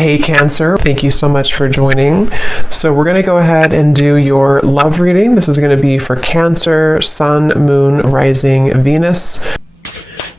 Hey Cancer, thank you so much for joining. So we're going to go ahead and do your love reading. This is going to be for Cancer, Sun, Moon, Rising, Venus.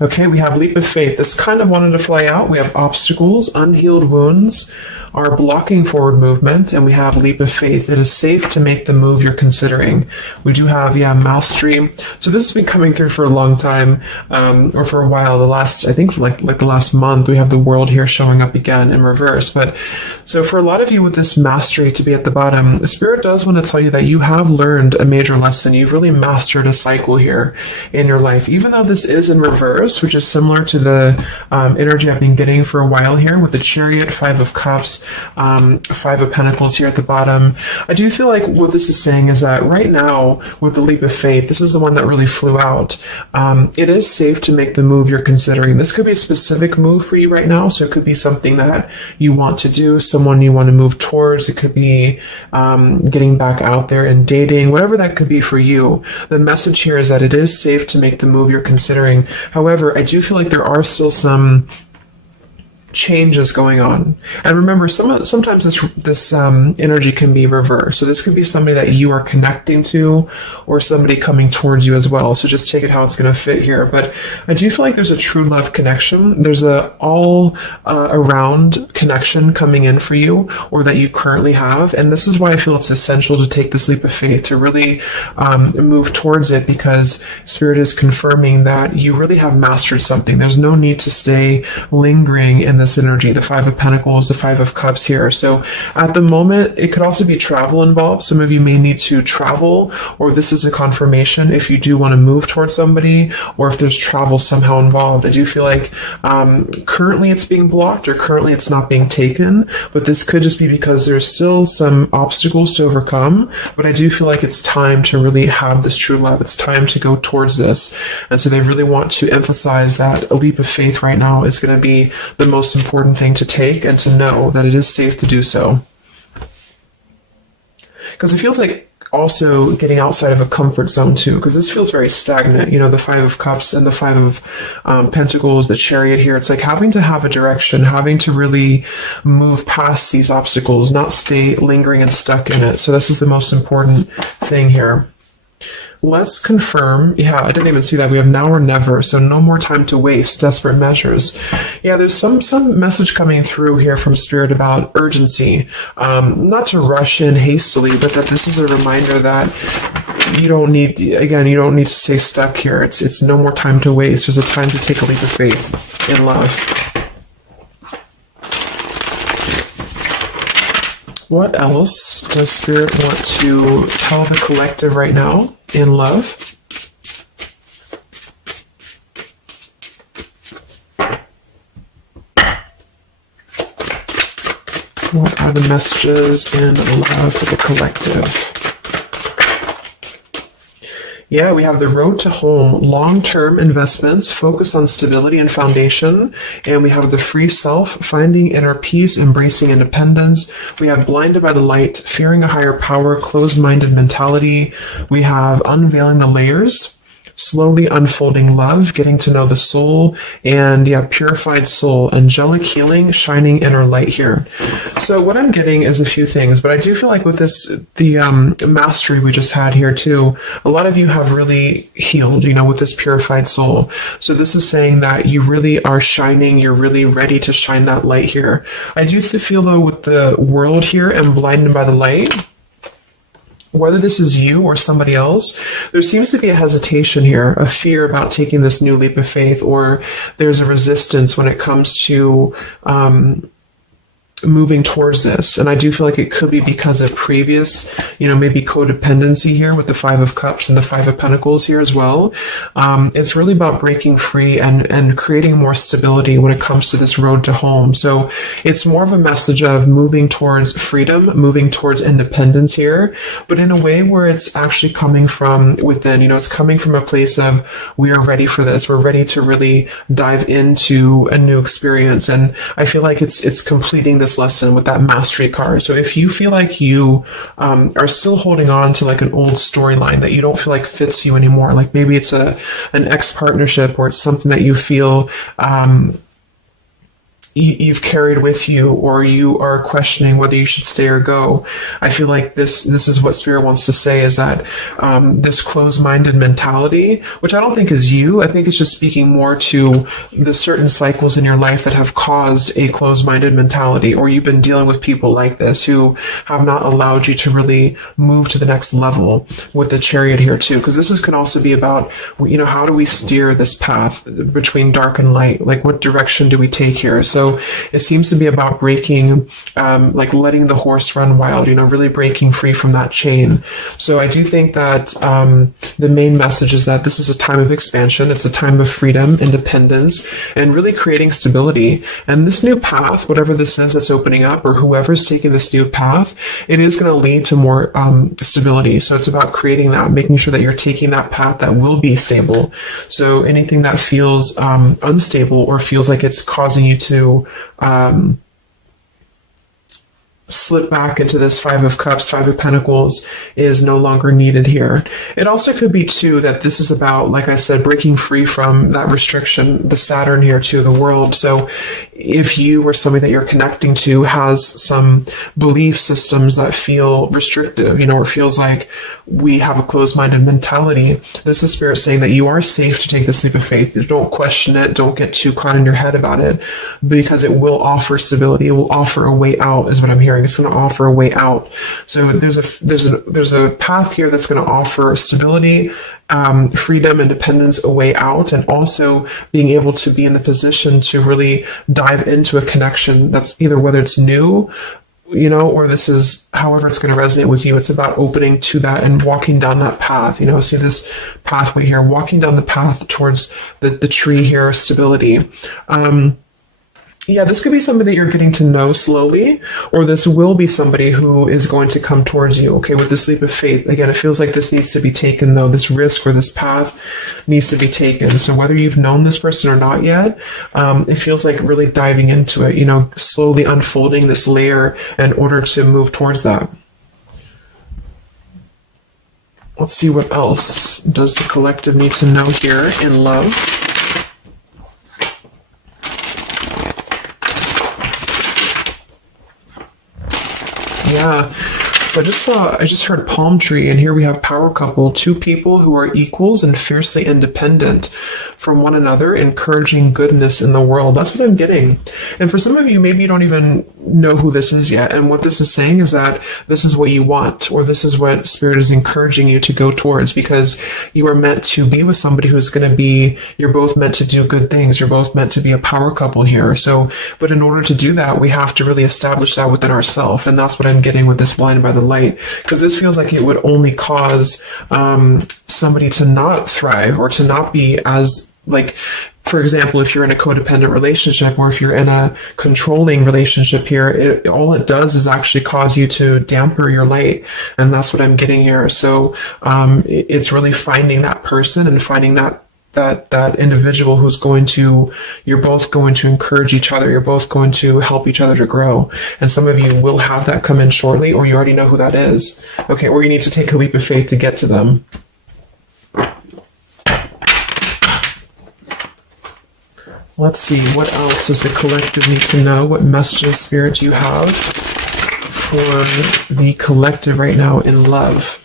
Okay, we have leap of faith. This kind of wanted to fly out. We have obstacles, unhealed wounds are blocking forward movement, and we have leap of faith. It is safe to make the move you're considering. We do have, mastery. So this has been coming through for a long time, or for a while. The last, I think, like the last month, we have the world here showing up again in reverse. But so for a lot of you with this mastery to be at the bottom, the Spirit does want to tell you that you have learned a major lesson. You've really mastered a cycle here in your life, even though this is in reverse, which is similar to the energy I've been getting for a while here with the Chariot, Five of Cups, Five of Pentacles here at the bottom. I do feel like what this is saying is that right now with the leap of faith, this is the one that really flew out. It is safe to make the move you're considering. This could be a specific move for you right now. So it could be something that you want to do, someone you want to move towards. It could be getting back out there and dating, whatever that could be for you. The message here is that it is safe to make the move you're considering. However, I do feel like there are still some changes going on. And remember, sometimes this energy can be reversed. So this could be somebody that you are connecting to or somebody coming towards you as well. So just take it how it's going to fit here. But I do feel like there's a true love connection. There's a all around connection coming in for you, or that you currently have. And this is why I feel it's essential to take this leap of faith, to really move towards it, because Spirit is confirming that you really have mastered something. There's no need to stay lingering in this energy, the Five of Pentacles, the Five of Cups here. So at the moment, it could also be travel involved. Some of you may need to travel, or this is a confirmation if you do want to move towards somebody, or if there's travel somehow involved. I do feel like currently it's being blocked, or currently it's not being taken, but this could just be because there's still some obstacles to overcome. But I do feel like it's time to really have this true love. It's time to go towards this. And so they really want to emphasize that a leap of faith right now is going to be the most important thing to take, and to know that it is safe to do so. Because it feels like also getting outside of a comfort zone too, because this feels very stagnant. The Five of Cups and the Five of Pentacles, the Chariot here. It's like having to have a direction, having to really move past these obstacles, not stay lingering and stuck in it. So this is the most important thing here. Let's confirm. Yeah, I didn't even see that. We have now or never, so no more time to waste. Desperate measures. Yeah, there's some message coming through here from Spirit about urgency. Not to rush in hastily, but that this is a reminder that you don't need to stay stuck here. It's no more time to waste. There's a time to take a leap of faith in love. What else does Spirit want to tell the collective right now in love? What are the messages in love for the collective? Yeah, we have the road to home, long-term investments, focus on stability and foundation. And we have the free self, finding inner peace, embracing independence. We have blinded by the light, fearing a higher power, closed-minded mentality. We have unveiling the layers, slowly unfolding love, getting to know the soul, and purified soul, angelic healing, shining inner light here. So what I'm getting is a few things, but I do feel like with this, the mastery we just had here too, a lot of you have really healed, with this purified soul. So this is saying that you really are shining, you're really ready to shine that light here. I do feel though with the world here and blinded by the light, whether this is you or somebody else, there seems to be a hesitation here, a fear about taking this new leap of faith, or there's a resistance when it comes to moving towards this. And I do feel like it could be because of previous, maybe codependency here with the Five of Cups and the Five of Pentacles here as well. It's really about breaking free and creating more stability when it comes to this road to home. So it's more of a message of moving towards freedom, moving towards independence here, but in a way where it's actually coming from within. It's coming from a place of, we are ready for this. We're ready to really dive into a new experience. And I feel like it's completing this lesson with that mastery card. So if you feel like you are still holding on to like an old storyline that you don't feel like fits you anymore, like maybe it's an ex partnership, or it's something that you feel you've carried with you, or you are questioning whether you should stay or go. I feel like this is what Spirit wants to say, is that this closed-minded mentality, which I don't think is you, I think it's just speaking more to the certain cycles in your life that have caused a closed-minded mentality, or you've been dealing with people like this who have not allowed you to really move to the next level with the Chariot here too, because can also be about, how do we steer this path between dark and light? Like, what direction do we take here? So it seems to be about breaking, like letting the horse run wild, really breaking free from that chain. So I do think that the main message is that this is a time of expansion. It's a time of freedom, independence, and really creating stability. And this new path, whatever this is that's opening up, or whoever's taking this new path, it is going to lead to more stability. So it's about creating that, making sure that you're taking that path that will be stable. So anything that feels unstable, or feels like it's causing you to slip back into this Five of Cups, Five of Pentacles, is no longer needed here. It also could be too that this is about, like I said, breaking free from that restriction, the Saturn here to the world. So if you or somebody that you're connecting to has some belief systems that feel restrictive, or feels like we have a closed-minded mentality, this is Spirit saying that you are safe to take this leap of faith. Don't question it. Don't get too caught in your head about it, because it will offer stability. It will offer a way out, is what I'm hearing. It's going to offer a way out. So there's a path here that's going to offer stability, freedom, independence, a way out, and also being able to be in the position to really dive into a connection that's either, whether it's new, or this is however it's going to resonate with you. It's about opening to that and walking down that path. See this pathway here, walking down the path towards the tree here, stability. Yeah, this could be somebody that you're getting to know slowly, or this will be somebody who is going to come towards you, okay, with this leap of faith. Again, it feels like this needs to be taken, though. This risk or this path needs to be taken. So whether you've known this person or not yet, it feels like really diving into it, slowly unfolding this layer in order to move towards that. Let's see what else does the collective need to know here in love. Yeah, so I just heard palm tree, and here we have power couple, two people who are equals and fiercely independent from one another, encouraging goodness in the world. That's what I'm getting. And for some of you, maybe you don't even know who this is yet. And what this is saying is that this is what you want, or this is what Spirit is encouraging you to go towards, because you are meant to be with somebody who's going to be, you're both meant to do good things. You're both meant to be a power couple here. So, but in order to do that, we have to really establish that within ourselves. And that's what I'm getting with this Blinded by the Light, because this feels like it would only cause somebody to not thrive, or to not be as, like, for example, if you're in a codependent relationship, or if you're in a controlling relationship here, all it does is actually cause you to damper your light. And that's what I'm getting here. So it's really finding that person and finding that individual who's you're both going to encourage each other. You're both going to help each other to grow. And some of you will have that come in shortly, or you already know who that is. Okay, or you need to take a leap of faith to get to them. Let's see, what else does the collective need to know? What messages, Spirit, do you have for the collective right now in love?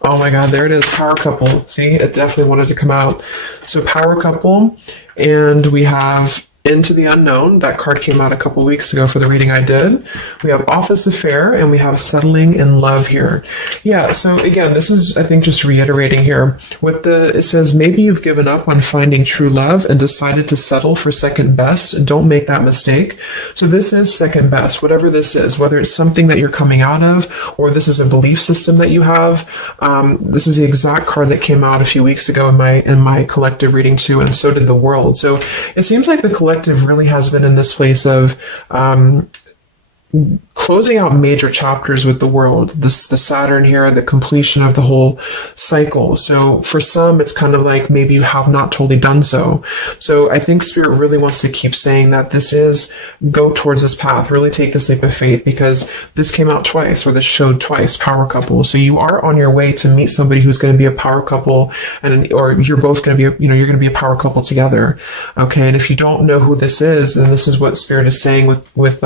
Oh my God, there it is, power couple. See, it definitely wanted to come out. So power couple, and we have Into the Unknown. That card came out a couple weeks ago for the reading I did. We have Office Affair, and we have Settling in Love here. Yeah, so again, this is, I think, just reiterating here. It says, maybe you've given up on finding true love and decided to settle for second best. Don't make that mistake. So this is second best, whatever this is, whether it's something that you're coming out of, or this is a belief system that you have. This is the exact card that came out a few weeks ago in my collective reading too, and so did the world. So it seems like the collective really has been in this place of closing out major chapters with the world, the Saturn here, the completion of the whole cycle. So for some, it's kind of like maybe you have not totally done so. So I think Spirit really wants to keep saying that this is, go towards this path, really take this leap of faith, because this came out twice, or this showed twice, power couple. So you are on your way to meet somebody who's going to be a power couple, or you're both going to be, you're going to be a power couple together. Okay. And if you don't know who this is, then this is what Spirit is saying with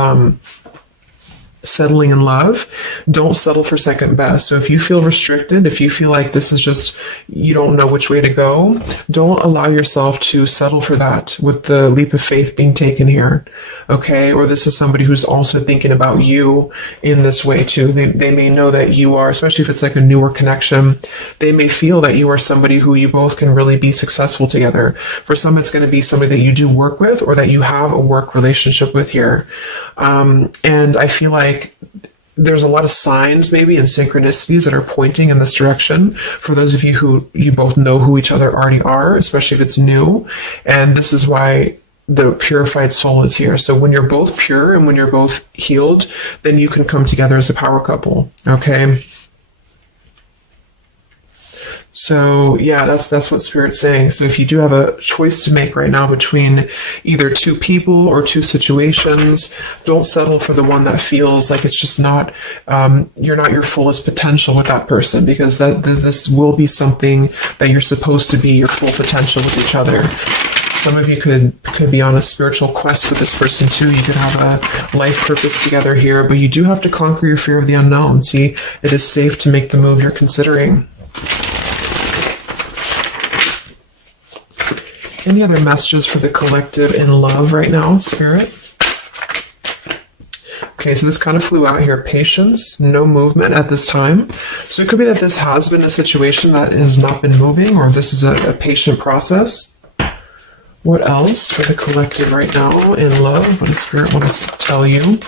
settling in love. Don't settle for second best. So if you feel restricted, if you feel like this is just, you don't know which way to go, don't allow yourself to settle for that with the leap of faith being taken here. Okay. Or this is somebody who's also thinking about you in this way too. They may know that you are, especially if it's like a newer connection, they may feel that you are somebody who you both can really be successful together. For some, it's going to be somebody that you do work with, or that you have a work relationship with here. And I feel like there's a lot of signs maybe and synchronicities that are pointing in this direction for those of you who you both know who each other already are, especially if it's new. And this is why the purified soul is here. So when you're both pure and when you're both healed, then you can come together as a power couple. Okay. So yeah, that's what Spirit's saying. So if you do have a choice to make right now between either two people or two situations, don't settle for the one that feels like it's just not, you're not your fullest potential with that person, because this will be something that you're supposed to be your full potential with each other. Some of you could be on a spiritual quest with this person too. You could have a life purpose together here, but you do have to conquer your fear of the unknown. See, it is safe to make the move you're considering. Any other messages for the collective in love right now, Spirit? Okay, so this kind of flew out here. Patience, no movement at this time. So it could be that this has been a situation that has not been moving, or this is a patient process. What else for the collective right now in love? What does Spirit want to tell you?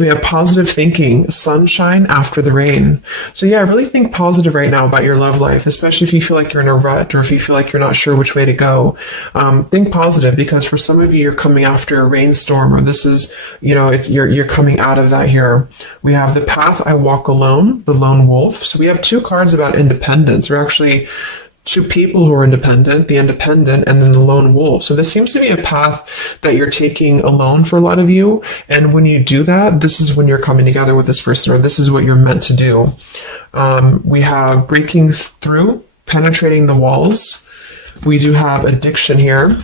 We have positive thinking, sunshine after the rain. So yeah, really think positive right now about your love life, especially if you feel like you're in a rut, or if you feel like you're not sure which way to go. Think positive, because for some of you, you're coming after a rainstorm, or this is, you're coming out of that here. We have the path I walk alone, the lone wolf. So we have two cards about independence, or actually two people who are independent, the independent, and then the lone wolf. So this seems to be a path that you're taking alone for a lot of you. And when you do that, this is when you're coming together with this person, or this is what you're meant to do. We have breaking through, penetrating the walls. We do have addiction here.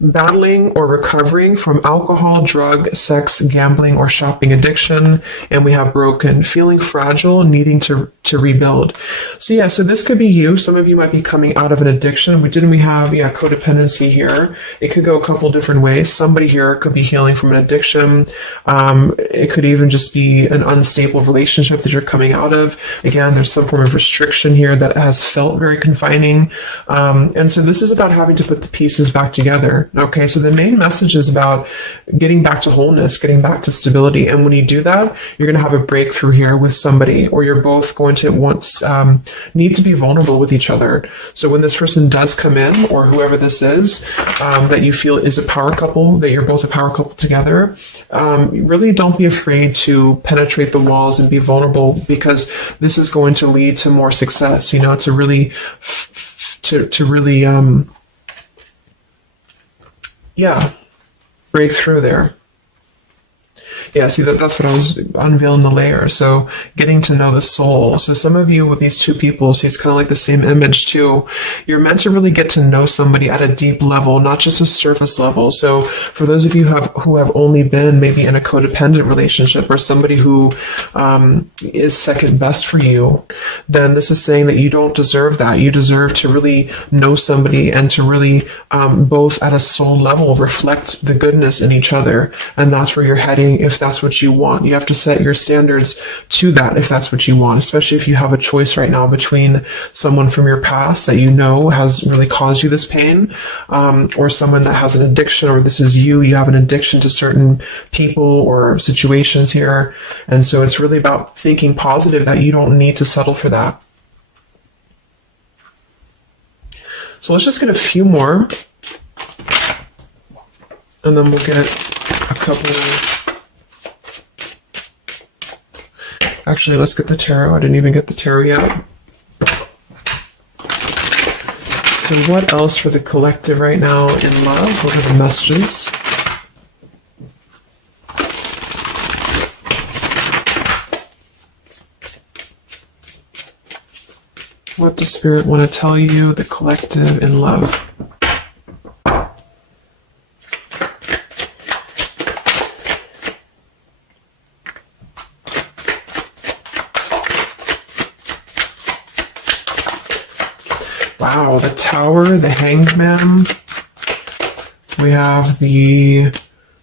Battling or recovering from alcohol, drug, sex, gambling, or shopping addiction. And we have broken, feeling fragile, needing to rebuild. So yeah, so this could be you. Some of you might be coming out of an addiction. We have codependency here. It could go a couple different ways. Somebody here could be healing from an addiction. It could even just be an unstable relationship that you're coming out of. Again, there's some form of restriction here that has felt very confining. And so this is about having to put the pieces back together. Okay, so the main message is about getting back to wholeness, getting back to stability. And when you do that, you're going to have a breakthrough here with somebody, or you're both going to need to be vulnerable with each other. So when this person does come in, or whoever this is, that you feel is a power couple, that you're both a power couple together, really don't be afraid to penetrate the walls and be vulnerable, because this is going to lead to more success, to really, break through there. Yeah, see, that's what I was unveiling the layer. So getting to know the soul. So some of you with these two people, see, it's kind of like the same image too. You're meant to really get to know somebody at a deep level, not just a surface level. So for those of you who have only been maybe in a codependent relationship, or somebody who is second best for you, then this is saying that you don't deserve that. You deserve to really know somebody, and to really both at a soul level reflect the goodness in each other. And that's where you're heading if that's what you want. You have to set your standards to that if that's what you want, especially if you have a choice right now between someone from your past that has really caused you this pain, or someone that has an addiction, or this is you have an addiction to certain people or situations here. And so it's really about thinking positive, that you don't need to settle for that. So let's just get a few more And then we'll get a couple. Actually, let's get the tarot. I didn't even get the tarot yet. So what else for the collective right now in love? What are the messages? What does Spirit want to tell you, the collective in love? Wow, the Tower, the Hanged Man. We have the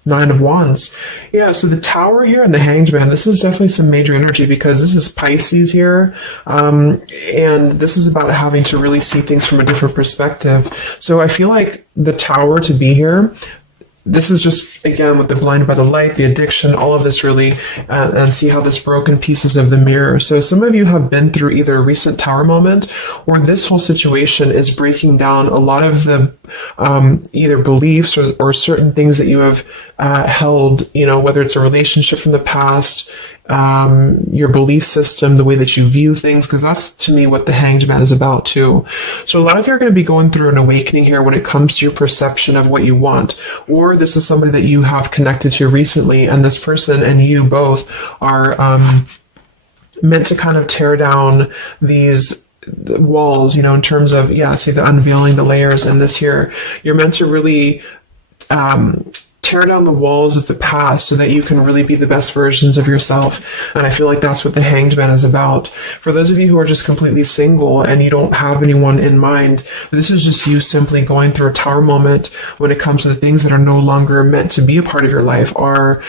Nine of Wands. Yeah, so the Tower here and the Hanged Man, this is definitely some major energy because this is Pisces here. And this is about having to really see things from a different perspective. So I feel like the Tower to be here, this is just, again, with the blinded by the light, the addiction, all of this really, and see how this broken pieces of the mirror. So some of you have been through either a recent Tower moment or this whole situation is breaking down a lot of the either beliefs or certain things that you have held, you know, whether it's a relationship from the past, your belief system, the way that you view things, because that's to me what the Hanged Man is about too. So a lot of you are going to be going through an awakening here when it comes to your perception of what you want, or this is somebody that you have connected to recently, and this person and you both are meant to kind of tear down these walls, you know, in terms of, yeah, see the unveiling the layers, and this here, you're meant to really tear down the walls of the past so that you can really be the best versions of yourself. And I feel like that's what the Hanged Man is about. For those of you who are just completely single and you don't have anyone in mind, this is just you simply going through a Tower moment when it comes to the things that are no longer meant to be a part of your life are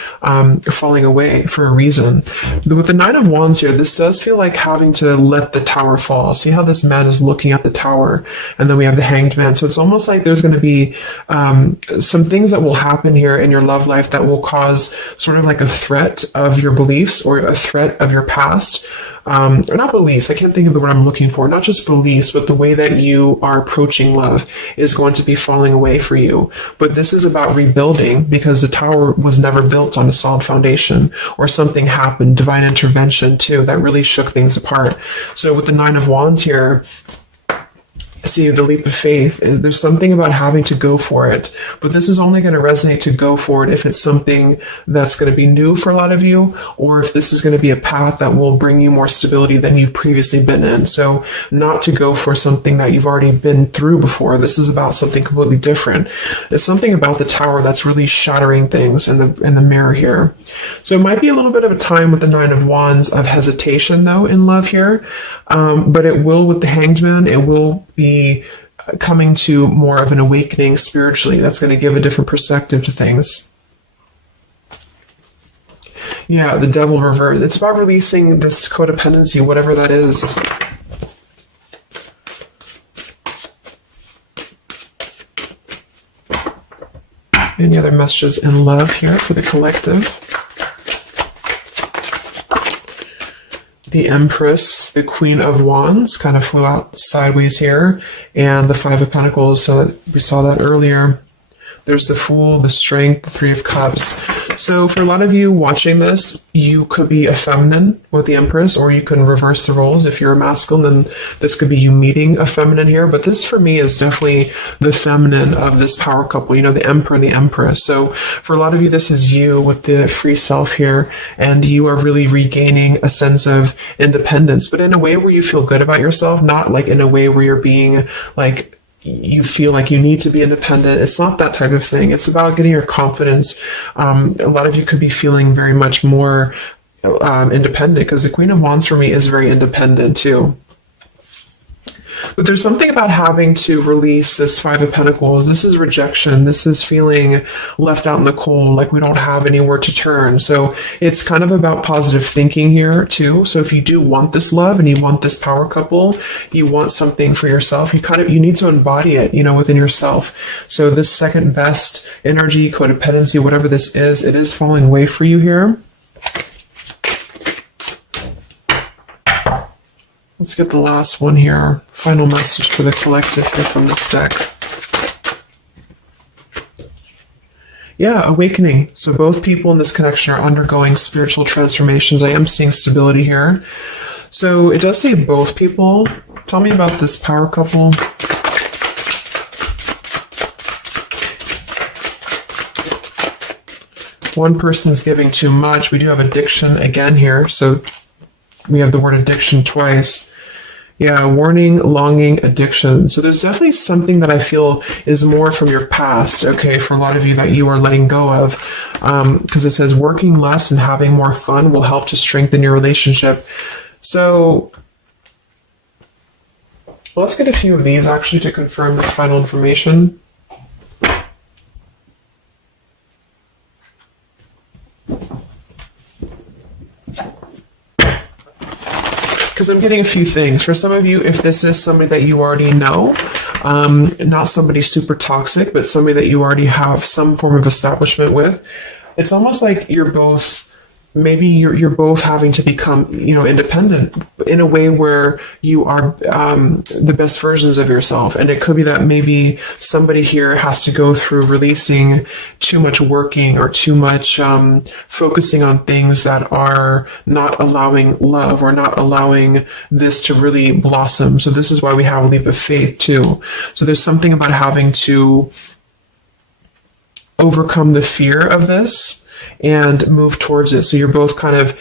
falling away for a reason. With the Nine of Wands here, this does feel like having to let the Tower fall. See how this man is looking at the Tower, and then we have the Hanged Man. So it's almost like there's going to be some things that will happen here in your love life that will cause sort of like a threat of your beliefs or a threat of your past. Or not beliefs, I can't think of the word I'm looking for, not just beliefs, but the way that you are approaching love is going to be falling away for you. But this is about rebuilding because the Tower was never built on a solid foundation, or something happened, divine intervention too, that really shook things apart. So with the Nine of Wands here, see the leap of faith, there's something about having to go for it, but this is only going to resonate to go for it if it's something that's going to be new for a lot of you, or if this is going to be a path that will bring you more stability than you've previously been in. So not to go for something that you've already been through before. This is about something completely different. It's something about the Tower that's really shattering things in the mirror here. So it might be a little bit of a time with the Nine of Wands of hesitation though in love here, but it will with the Hanged Man, it will be coming to more of an awakening spiritually. That's going to give a different perspective to things. Yeah, the Devil reverse. It's about releasing this codependency, whatever that is. Any other messages in love here for the collective? The Empress, the Queen of Wands, kind of flew out sideways here, and the Five of Pentacles, so we saw that earlier. There's the Fool, the Strength, the Three of Cups. So for a lot of you watching this, you could be a feminine with the Empress, or you can reverse the roles. If you're a masculine, then this could be you meeting a feminine here. But this for me is definitely the feminine of this power couple, you know, the Emperor and the Empress. So for a lot of you, this is you with the free self here, and you are really regaining a sense of independence, but in a way where you feel good about yourself, not like in a way where you're being like, you feel like you need to be independent. It's not that type of thing. It's about getting your confidence. A lot of you could be feeling very much more independent, because the Queen of Wands for me is very independent too. But there's something about having to release this Five of Pentacles. This is rejection. This is feeling left out in the cold, like we don't have anywhere to turn. So it's kind of about positive thinking here too. So if you do want this love and you want this power couple, you want something for yourself, you need to embody it, you know, within yourself. So this second best energy, codependency, whatever this is, it is falling away for you here. Let's get the last one here. Final message for the collective here from this deck. Yeah, awakening. So both people in this connection are undergoing spiritual transformations. I am seeing stability here. So it does say both people. Tell me about this power couple. One person's giving too much. We do have addiction again here. So we have the word addiction twice. Yeah, warning, longing, addiction. So there's definitely something that I feel is more from your past, okay, for a lot of you that you are letting go of. Because it says working less and having more fun will help to strengthen your relationship. So let's get a few of these actually to confirm this final information. Because I'm getting a few things. For some of you, if this is somebody that you already know, not somebody super toxic, but somebody that you already have some form of establishment with, it's almost like you're both, maybe you're both having to become, independent in a way where you are the best versions of yourself. And it could be that maybe somebody here has to go through releasing too much working or too much focusing on things that are not allowing love or not allowing this to really blossom. So this is why we have a leap of faith too. So there's something about having to overcome the fear of this and move towards it. So you're both kind of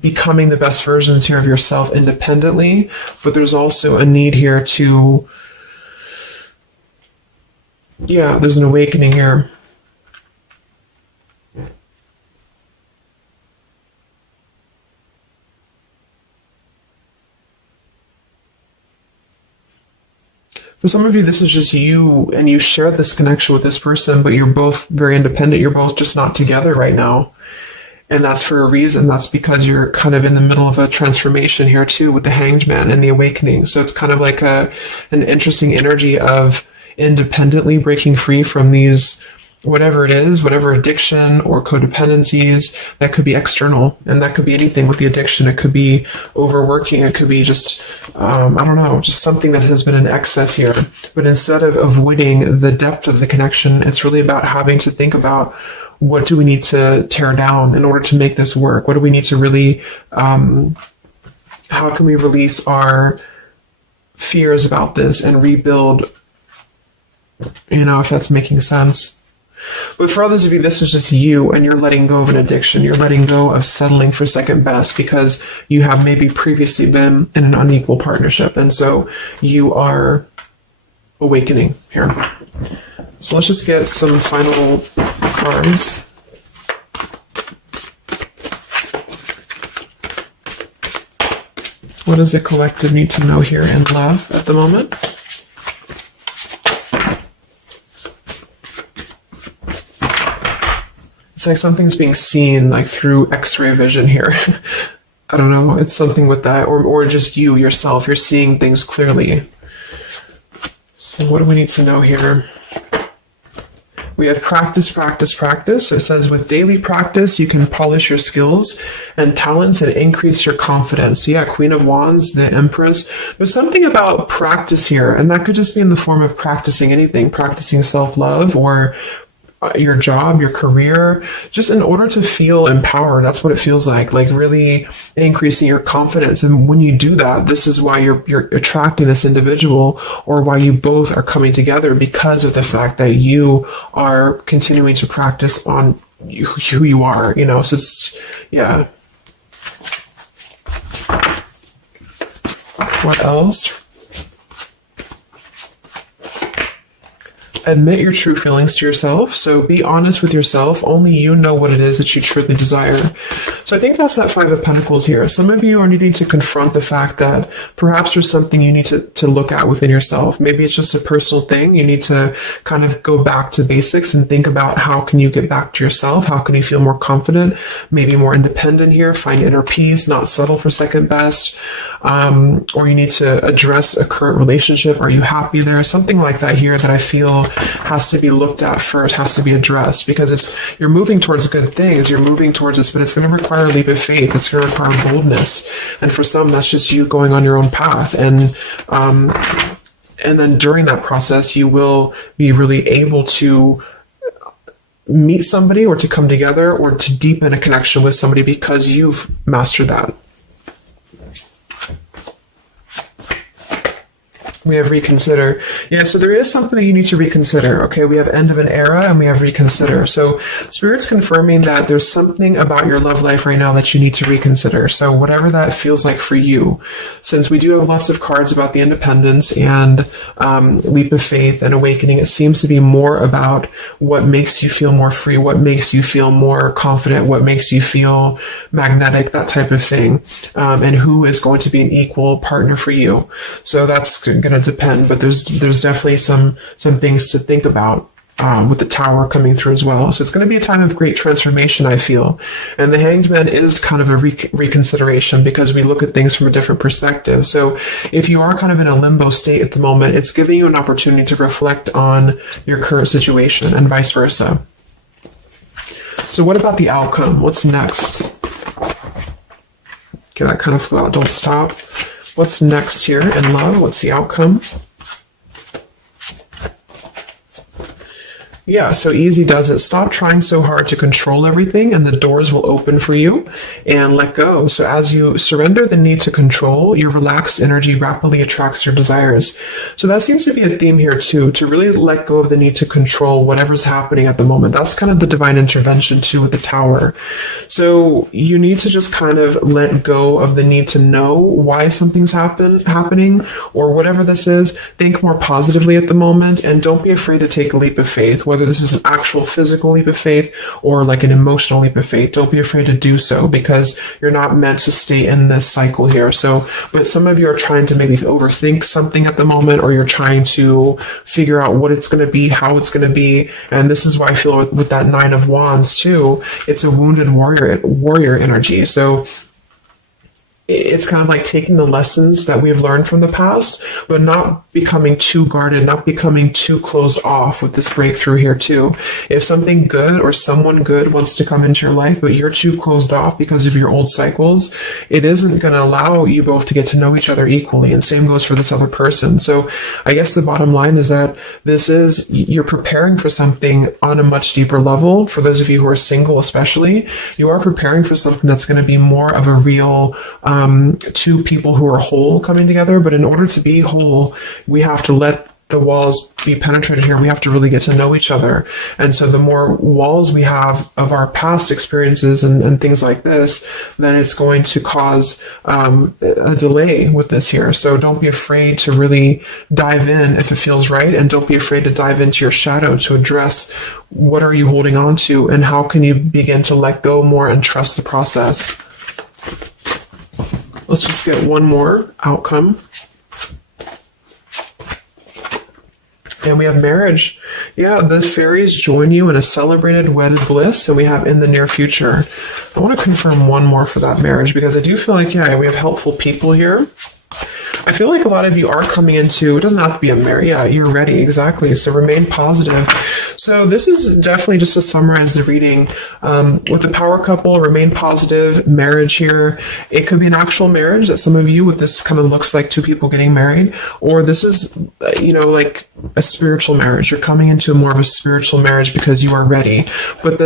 becoming the best versions here of yourself independently, but there's also a need here to, there's an awakening here. For some of you, this is just you, and you share this connection with this person, but you're both very independent. You're both just not together right now. And that's for a reason. That's because you're kind of in the middle of a transformation here too with the Hanged Man and the awakening. So it's kind of like an interesting energy of independently breaking free from these, whatever it is, whatever addiction or codependencies that could be external. And that could be anything with the addiction. It could be overworking. It could be just, just something that has been in excess here. But instead of avoiding the depth of the connection, it's really about having to think about, what do we need to tear down in order to make this work? What do we need to really, how can we release our fears about this and rebuild, if that's making sense. But for others of you, this is just you, and you're letting go of an addiction. You're letting go of settling for second best because you have maybe previously been in an unequal partnership. And so you are awakening here. So let's just get some final cards. What does the collective need to know here in love at the moment? It's like something's being seen like through X-ray vision here. I don't know. It's something with that, or just you yourself. You're seeing things clearly. So what do we need to know here? We have practice, practice, practice. It says with daily practice, you can polish your skills and talents and increase your confidence. So yeah, Queen of Wands, the Empress. There's something about practice here, and that could just be in the form of practicing anything, practicing self-love or your job, your career, just in order to feel empowered. That's what it feels like really increasing your confidence. And when you do that, this is why you're attracting this individual, or why you both are coming together, because of the fact that you are continuing to practice on who you are, so it's, yeah. What else? Admit your true feelings to yourself. So be honest with yourself. Only you know what it is that you truly desire. So I think that's that Five of Pentacles here. Some of you are needing to confront the fact that perhaps there's something you need to look at within yourself. Maybe it's just a personal thing. You need to kind of go back to basics and think about how can you get back to yourself? How can you feel more confident, maybe more independent here, find inner peace, not settle for second best. Or you need to address a current relationship. Are you happy there? Something like that here that I feel has to be looked at first, has to be addressed, because you're moving towards good things, you're moving towards this, but it's going to require a leap of faith. It's going to require boldness. And for some, that's just you going on your own path. And then during that process, you will be really able to meet somebody or to come together or to deepen a connection with somebody because you've mastered that. We have reconsider. Yeah, so there is something that you need to reconsider. Okay, we have end of an era and we have reconsider. So Spirit's confirming that there's something about your love life right now that you need to reconsider. So whatever that feels like for you, since we do have lots of cards about the independence and leap of faith and awakening, it seems to be more about what makes you feel more free, what makes you feel more confident, what makes you feel magnetic, that type of thing, and who is going to be an equal partner for you. So that's going to depend, but there's definitely some things to think about with the Tower coming through as well. So it's going to be a time of great transformation, I feel. And the Hanged Man is kind of a reconsideration because we look at things from a different perspective. So if you are kind of in a limbo state at the moment, it's giving you an opportunity to reflect on your current situation and vice versa. So what about the outcome? What's next? Okay, that kind of flew out. Don't stop. What's next here in love? What's the outcome? Yeah, so easy does it. Stop trying so hard to control everything and the doors will open for you, and let go. So as you surrender the need to control, your relaxed energy rapidly attracts your desires. So that seems to be a theme here too, to really let go of the need to control whatever's happening at the moment. That's kind of the divine intervention too with the Tower. So you need to just kind of let go of the need to know why something's happening or whatever this is. Think more positively at the moment and don't be afraid to take a leap of faith. Whether this is an actual physical leap of faith or like an emotional leap of faith, don't be afraid to do so because you're not meant to stay in this cycle here. So, but some of you are trying to maybe overthink something at the moment, or you're trying to figure out what it's going to be, how it's going to be. And this is why I feel with that Nine of Wands too, it's a wounded warrior energy. So it's kind of like taking the lessons that we've learned from the past, but not becoming too guarded, not becoming too closed off with this breakthrough here too. If something good or someone good wants to come into your life, but you're too closed off because of your old cycles, it isn't going to allow you both to get to know each other equally. And same goes for this other person. So I guess the bottom line is that you're preparing for something on a much deeper level. For those of you who are single especially, you are preparing for something that's going to be more of a real two people who are whole coming together. But in order to be whole, we have to let the walls be penetrated here. We have to really get to know each other. And so the more walls we have of our past experiences and things like this, then it's going to cause a delay with this here. So don't be afraid to really dive in if it feels right. And don't be afraid to dive into your shadow to address what are you holding on to and how can you begin to let go more and trust the process. Let's just get one more outcome. And we have marriage. Yeah, the fairies join you in a celebrated wedded bliss, and we have in the near future. I want to confirm one more for that marriage because I do feel like, yeah, we have helpful people here. I feel like a lot of you are coming into, it doesn't have to be a marriage. Yeah, you're ready. Exactly. So remain positive. So this is definitely just to summarize the reading. With the power couple, remain positive, marriage here. It could be an actual marriage that some of you with this kind of looks like two people getting married, or this is, like a spiritual marriage. You're coming into more of a spiritual marriage because you are ready. But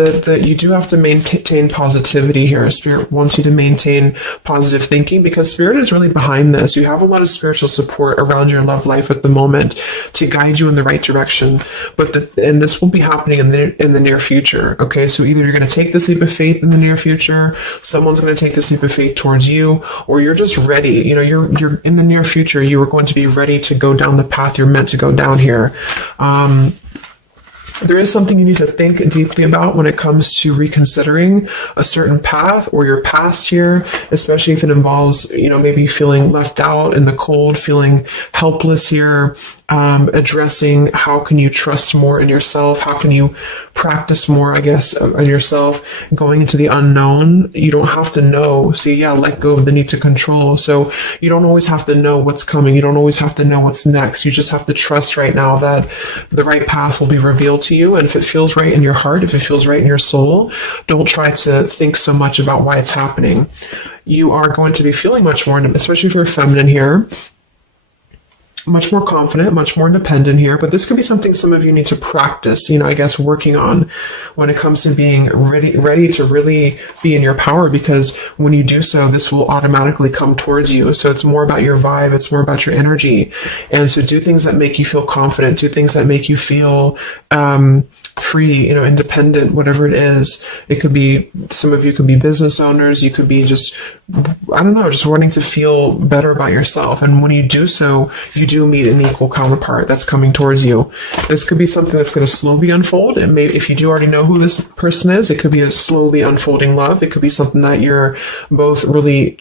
you do have to maintain positivity here. Spirit wants you to maintain positive thinking because Spirit is really behind this. You have a lot of spiritual support around your love life at the moment to guide you in the right direction. And this will be happening in the near future. Okay, so either you're going to take this leap of faith in the near future, someone's going to take this leap of faith towards you, or you're just ready. You're in the near future. You are going to be ready to go down the path you're meant to go down here. There is something you need to think deeply about when it comes to reconsidering a certain path or your past here, especially if it involves, maybe feeling left out in the cold, feeling helpless here, addressing how can you trust more in yourself, how can you practice more, I guess, on yourself, going into the unknown. You don't have to know. So yeah, let go of the need to control. So you don't always have to know what's coming. You don't always have to know what's next. You just have to trust right now that the right path will be revealed to you. And if it feels right in your heart, if it feels right in your soul, don't try to think so much about why it's happening. You are going to be feeling much more, especially if you're feminine here. much more confident, much more independent here, but this could be something some of you need to practice, I guess, working on when it comes to being ready to really be in your power, because when you do so, this will automatically come towards you. So it's more about your vibe, it's more about your energy. And so do things that make you feel confident, do things that make you feel free, independent, whatever it is. It could be, some of you could be business owners, you could be just wanting to feel better about yourself. And when you do so, you do meet an equal counterpart that's coming towards you. This could be something that's going to slowly unfold. And maybe if you do already know who this person is, it could be a slowly unfolding love. It could be something that you're both really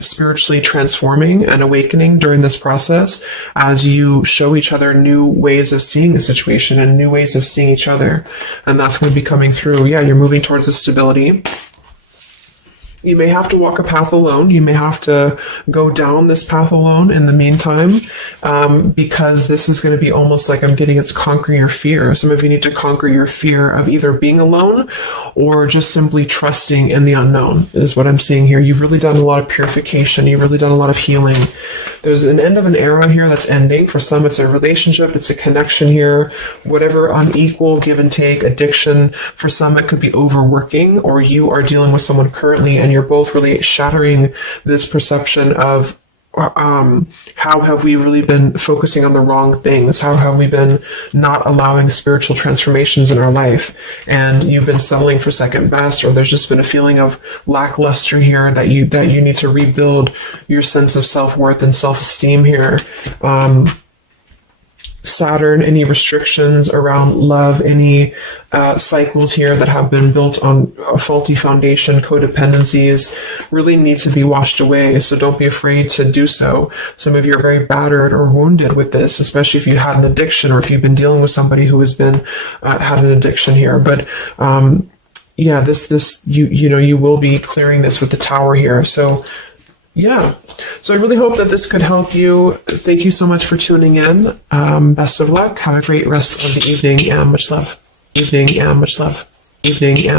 spiritually transforming and awakening during this process as you show each other new ways of seeing the situation and new ways of seeing each other. And that's going to be coming through. Yeah, you're moving towards a stability. You may have to walk a path alone. You may have to go down this path alone in the meantime, because this is going to be almost like I'm getting it's conquering your fear. Some of you need to conquer your fear of either being alone or just simply trusting in the unknown is what I'm seeing here. You've really done a lot of purification. You've really done a lot of healing. There's an end of an era here that's ending. For some, it's a relationship. It's a connection here. Whatever unequal give and take, addiction. For some, it could be overworking, or you are dealing with someone currently and you're both really shattering this perception of how have we really been focusing on the wrong things? How have we been not allowing spiritual transformations in our life? And you've been settling for second best, or there's just been a feeling of lackluster here that you need to rebuild your sense of self-worth and self-esteem here. Saturn, any restrictions around love, any cycles here that have been built on a faulty foundation, codependencies, really need to be washed away. So don't be afraid to do so. Some of you are very battered or wounded with this, especially if you had an addiction or if you've been dealing with somebody who has been had an addiction here. But yeah, you will be clearing this with the Tower here. So yeah. So I really hope that this could help you. Thank you so much for tuning in. Best of luck. Have a great rest of the evening and much love. Evening and much love. Evening and